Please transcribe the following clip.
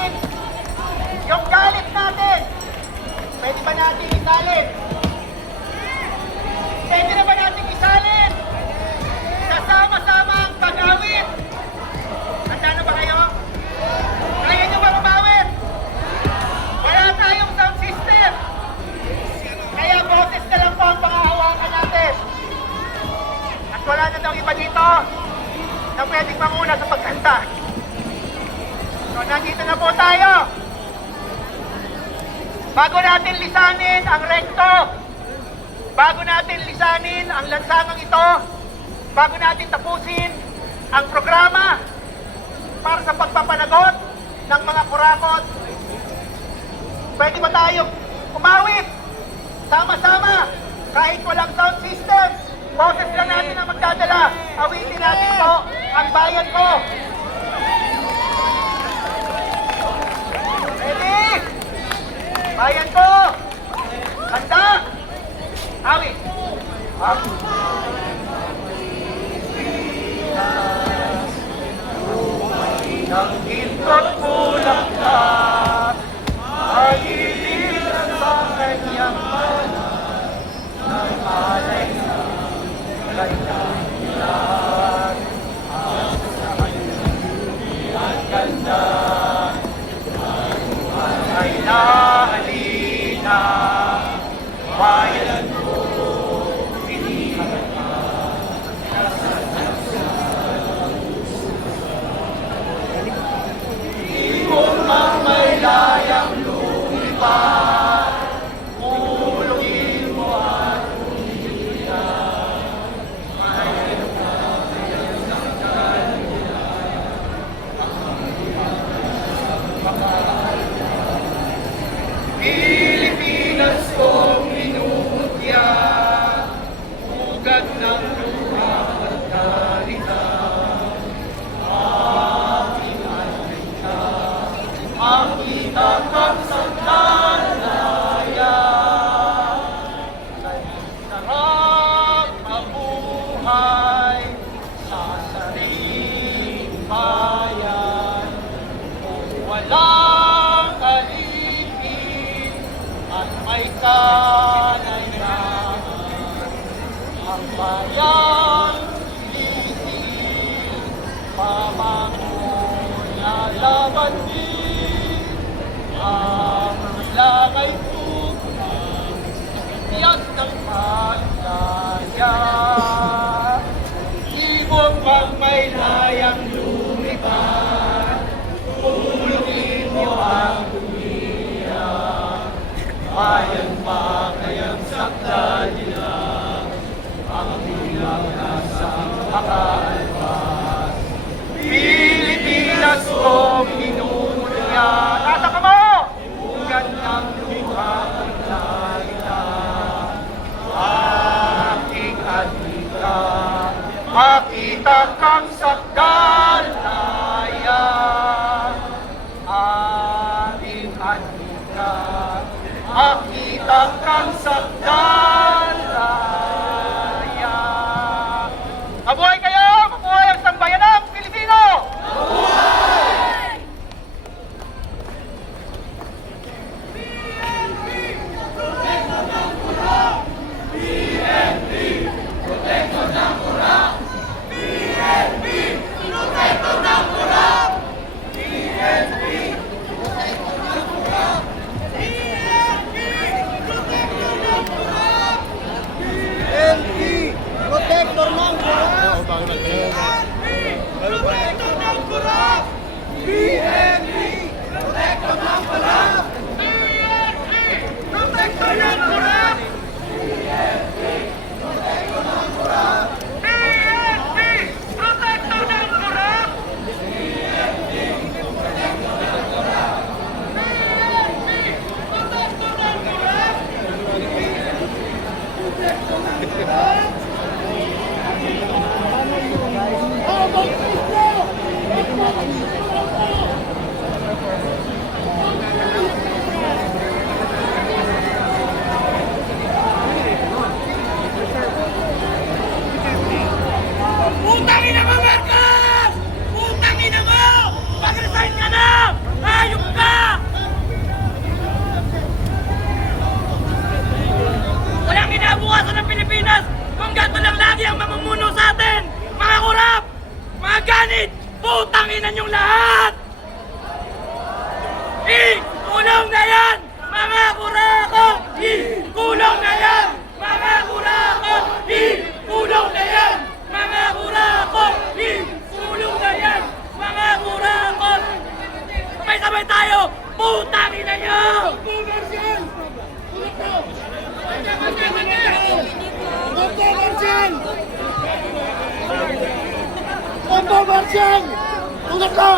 natin yung galit natin. Pwede ba natin isalin? Pwede na ba natin isalin? Kasama-sama ang pag-awit. Handa na ba kayo? Kaya nyo ba umawit? Wala tayong sound system. Kaya boses na lang po ang pangahawakan natin. At wala na daw iba dito na pwedeng manguna sa pagkanta. So nandito na po tayo. Bago natin lisanin ang rekto, bago natin lisanin ang lansangang ito, bago natin tapusin ang programa para sa pagpapanagot ng mga kurakot, pwede ba tayong umawit? Sama-sama, kahit walang sound system, boses lang natin ang magdadala. Awitin natin po ang bayan ko. Ready? Bayan ko! Handa! Awit! Ng gintot bulaklak ay ililan sa kanyang balat ng alay sa kanyang ilan at sa kanyang ganda ay naalina bayan ko pinihan ka di mo mang may layang lumipad ulungin mo at umiiyak bayan ka bayan sa kanya Pilipinas kong minumutya, ugat ng luha at karita. Aking anita, ang kitang kagsandalaya. Sarap mabuhay sa sariling bayan. Kung walang alipin at may kanayahan, ang bayan lisil, pamangon lalaban din, ang langay tugtog, tiyas ng pagdaya. Ibog pang may layang lumipad, tulungin mo ang umiyak. Bayan pa kayang sakta nila, ang bilang nasa makaalpas. Pilipinas ko minumulya, tataka mo! Ugat ng luha at narita, aking adika, makita kang sakdalaya. Aking adika, makita kang sakdalaya. Mabuhay kayo! Mabuhay ang sambayanang Pilipino! Mabuhay! Protekto ng pura! PNP! Protekto ng pura! PNP! Protekto ng pura! PNP! Protekto ng pura! PNP! Protekto ng pura! Magsabay tayo! Putang ina nyo! Opo, Marcial! Tulad ko!